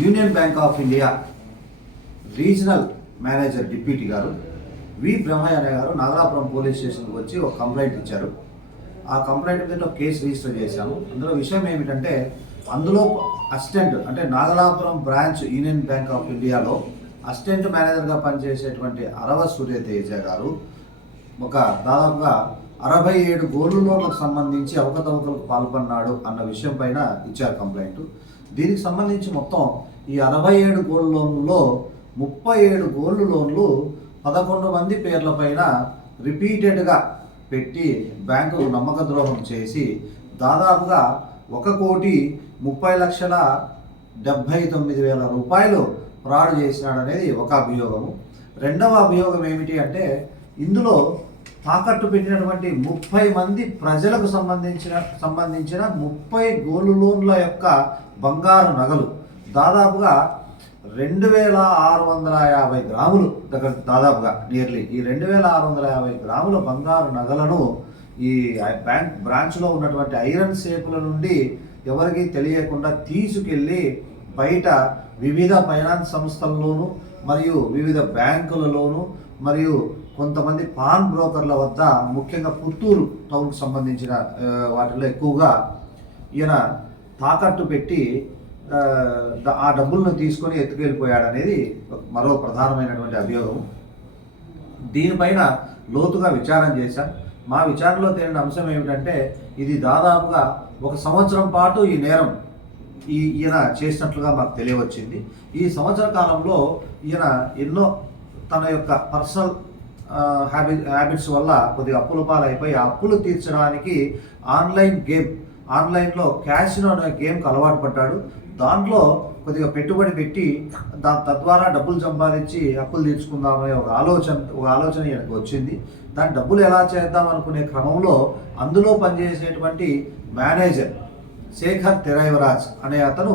Union bank of India regional manager deputy గారు వి బ్రహ్మయ్య అనే గారు నాగలాపురం పోలీస్ స్టేషన్కి వచ్చి ఒక కంప్లైంట్ ఇచ్చారు. ఆ కంప్లైంట్ మీద ఒక కేసు రిజిస్టర్ చేశాము. అందులో విషయం ఏమిటంటే, అందులో అసిస్టెంట్ అంటే Nagalapuram branch union bank of ఇండియాలో అసిస్టెంట్ మేనేజర్గా పనిచేసేటువంటి అరవ సూర్యతేజ గారు ఒక దాదాపుగా 67 గోల్డ్ లోన్లకు సంబంధించి అవకతవకలకు పాల్పన్నాడు అన్న విషయం పైన ఇచ్చారు కంప్లైంట్. దీనికి సంబంధించి మొత్తం ఈ 67 గోల్డ్ లోన్లలో 37 గోల్డ్ లోన్లు 11 మంది పేర్ల పైన రిపీటెడ్గా పెట్టి బ్యాంకుకు నమ్మక ద్రోహం చేసి దాదాపుగా 1,30,79,000 రూపాయలు ఫ్రాడ్ చేసినాడనేది ఒక అభియోగము. రెండవ అభియోగం ఏమిటి అంటే, ఇందులో తాకట్టు పెట్టినటువంటి 30 మంది ప్రజలకు సంబంధించిన 30 గోల్డ్ లోన్ల యొక్క బంగారు నగలు దాదాపుగా 2,650 గ్రాములు దగ్గర దాదాపుగా నియర్లీ ఈ 2,650 గ్రాముల బంగారు నగలను ఈ బ్రాంచ్లో ఉన్నటువంటి ఐరన్ సేపుల నుండి ఎవరికి తెలియకుండా తీసుకెళ్ళి బయట వివిధ ఫైనాన్స్ సంస్థల్లోనూ మరియు వివిధ బ్యాంకులలోనూ మరియు కొంతమంది పాన్ బ్రోకర్ల వద్ద, ముఖ్యంగా పుత్తూరు టౌన్కు సంబంధించిన వాటిలో ఎక్కువగా ఈయన తాకట్టు పెట్టి ఆ డబ్బులను తీసుకొని ఎత్తుకెళ్ళిపోయాడనేది మరో ప్రధానమైనటువంటి అభియోగం. దీనిపైన లోతుగా విచారణ చేశాం. మా విచారణలో తేలిన అంశం ఏమిటంటే, ఇది దాదాపుగా 1 సంవత్సరం పాటు ఈ నేరం ఈయన చేసినట్లుగా మాకు తెలియవచ్చింది. ఈ సంవత్సర కాలంలో ఈయన ఎన్నో తన యొక్క పర్సనల్ హ్యాబిట్స్ వల్ల కొద్దిగా అప్పుల పాలైపోయి ఆ అప్పులు తీర్చడానికి ఆన్లైన్లో క్యాసినో అనే గేమ్కి అలవాటు పడ్డాడు. దాంట్లో కొద్దిగా పెట్టుబడి పెట్టి తద్వారా డబ్బులు సంపాదించి అప్పులు తీర్చుకుందామనే ఒక ఆలోచన ఈయనకు వచ్చింది. దాని డబ్బులు ఎలా చేద్దాం అనుకునే క్రమంలో అందులో పనిచేసేటువంటి మేనేజర్ శేఖర్ తెరైవరాజ్ అనే అతను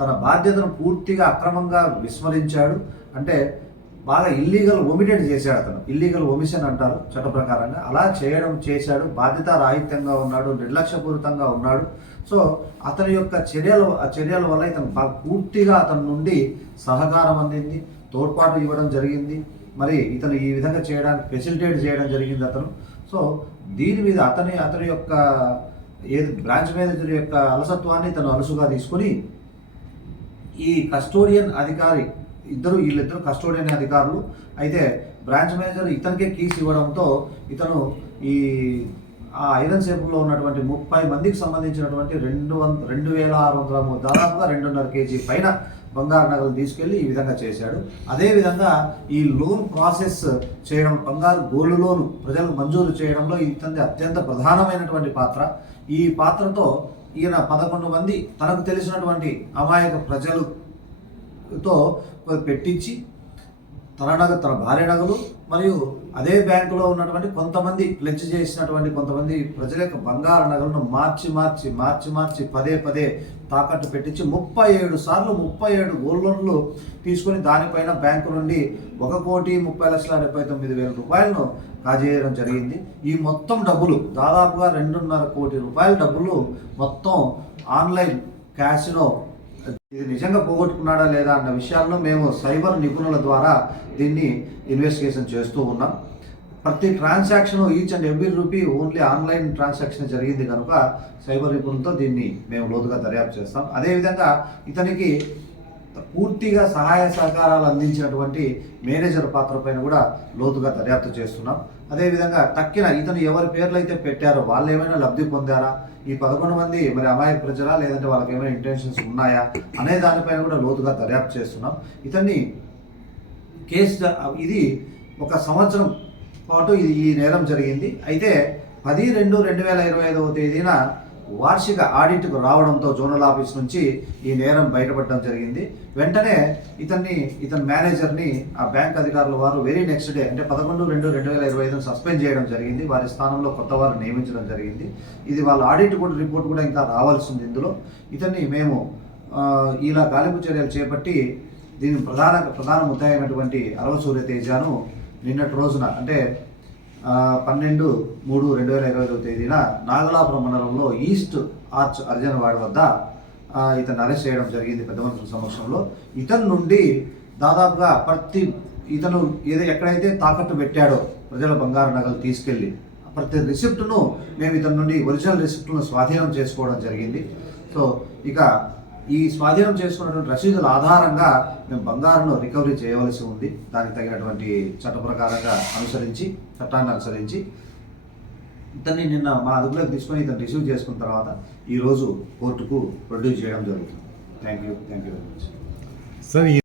తన బాధ్యతను పూర్తిగా అక్రమంగా విస్మరించాడు. అంటే బాగా ఇల్లీగల్ ఒమిటెడ్ చేశాడు. అతను ఇల్లీగల్ ఒమిషన్ అంటారు చట్ట ప్రకారంగా. అలా చేశాడు. బాధ్యత రాహిత్యంగా ఉన్నాడు, నిర్లక్ష్యపూరితంగా ఉన్నాడు. సో అతని యొక్క చర్యల వల్ల ఇతను పూర్తిగా అతని నుండి సహకారం అందింది, తోడ్పాటు ఇవ్వడం జరిగింది. మరి ఇతను ఈ విధంగా చేయడానికి ఫెసిలిటేట్ చేయడం జరిగింది అతను. సో దీని మీద అతని యొక్క బ్రాంచ్ మేనేజర్ యొక్క అలసత్వాన్ని తను అలసుగా తీసుకొని ఈ కస్టోడియన్ అధికారి వీళ్ళిద్దరు కస్టోడియన్ అధికారులు అయితే బ్రాంచ్ మేనేజర్ ఇతనికే కీస్ ఇవ్వడంతో ఇతను ఆ ఐరన్ సేపుల్లో ఉన్నటువంటి 30 మందికి సంబంధించినటువంటి 2,600 దాదాపుగా 2.5 కేజీ పైన బంగారు నగలు తీసుకెళ్లి ఈ విధంగా చేశాడు. అదేవిధంగా ఈ లోన్ ప్రాసెస్ చేయడం, బంగారు గోల్డ్ లోన్ ప్రజలకు మంజూరు చేయడంలో ఇతని అత్యంత ప్రధానమైనటువంటి పాత్ర. ఈ పాత్రతో ఈయన 11 మంది తనకు తెలిసినటువంటి అమాయక ప్రజలతో పెట్టించి తన భార్య నగలు మరియు అదే బ్యాంకులో ఉన్నటువంటి కొంతమంది ప్లెడ్జ్ చేసినటువంటి కొంతమంది ప్రజల యొక్క బంగారు నగలను మార్చి పదే తాకట్టు పెట్టించి 37 సార్లు 37 గోల్డ్ లోన్లు తీసుకొని దానిపైన బ్యాంకు నుండి 1,30,79,000 రూపాయలను కాజేయడం జరిగింది. ఈ మొత్తం డబ్బులు దాదాపుగా 2.5 కోటి రూపాయల డబ్బులు మొత్తం ఆన్లైన్ క్యాసినో ఇది నిజంగా పోగొట్టుకున్నాడా లేదా అన్న విషయాల్లో మేము సైబర్ నిపుణుల ద్వారా దీన్ని ఇన్వెస్టిగేషన్ చేస్తూ ఉన్నాం. ప్రతి transaction each and every rupee only online transaction జరిగింది కనుక సైబర్ నిపుణులతో దీన్ని మేము లోతుగా దర్యాప్తు చేస్తాం. అదేవిధంగా ఇతనికి పూర్తిగా సహాయ సహకారాలు అందించినటువంటి మేనేజర్ పాత్ర పైన కూడా లోతుగా దర్యాప్తు చేస్తున్నాం. అదేవిధంగా ఇతను ఎవరి పేర్లు అయితే పెట్టారో వాళ్ళు ఏమైనా లబ్ధి పొందారా, ఈ 11 మంది మరి అమాయక ప్రజలా లేదంటే వాళ్ళకి ఏమైనా ఇంటెన్షన్స్ ఉన్నాయా అనే దానిపైన కూడా లోతుగా దర్యాప్తు చేస్తున్నాం. ఇతన్ని ఇది 1 సంవత్సరం పాటు ఈ నేరం జరిగింది. అయితే 10/2/2025 తేదీన వార్షిక ఆడిట్కు రావడంతో జోనల్ ఆఫీస్ నుంచి ఈ నేరం బయటపడడం జరిగింది. వెంటనే ఇతని మేనేజర్ని ఆ బ్యాంక్ అధికారుల వారు వెరీ నెక్స్ట్ డే అంటే 11/2/2025 సస్పెండ్ చేయడం జరిగింది. వారి స్థానంలో కొత్త వారు నియమించడం జరిగింది. ఇది వాళ్ళ ఆడిట్ రిపోర్ట్ కూడా ఇంకా రావాల్సింది. ఇందులో ఇతన్ని మేము ఇలా గాలింపు చర్యలు చేపట్టి దీని ప్రధాన ముద్దాయి అయినటువంటి అరవ సూర్యతేజను నిన్నటి రోజున అంటే 12/3/2025 తేదీన నాగలాపురం మండలంలో ఈస్ట్ ఆర్చ్ అర్జనవాడి వద్ద ఇతను అరెస్ట్ చేయడం జరిగింది పెద్ద మనుషుల సమక్షంలో. ఇతని నుండి దాదాపుగా ఇతను ఎక్కడైతే తాకట్టు పెట్టాడో ప్రజల బంగారు నగలు తీసుకెళ్ళి ప్రతి రిసిప్ట్ను మేము ఇతని నుండి ఒరిజినల్ రిసిప్ట్ను స్వాధీనం చేసుకోవడం జరిగింది. సో ఇక ఈ స్వాధీనం చేసుకున్నటువంటి రసీదుల ఆధారంగా మేము బంగారును రికవరీ చేయవలసి ఉంది. దానికి తగినటువంటి చట్ట ప్రకారంగా చట్టాన్ని అనుసరించి ఇతన్ని నిన్న మా అదుపులోకి తీసుకొని ఇతను రిసీవ్ చేసుకున్న తర్వాత ఈరోజు కోర్టుకు ప్రొడ్యూస్ చేయడం జరుగుతుంది. Thank you very much sir.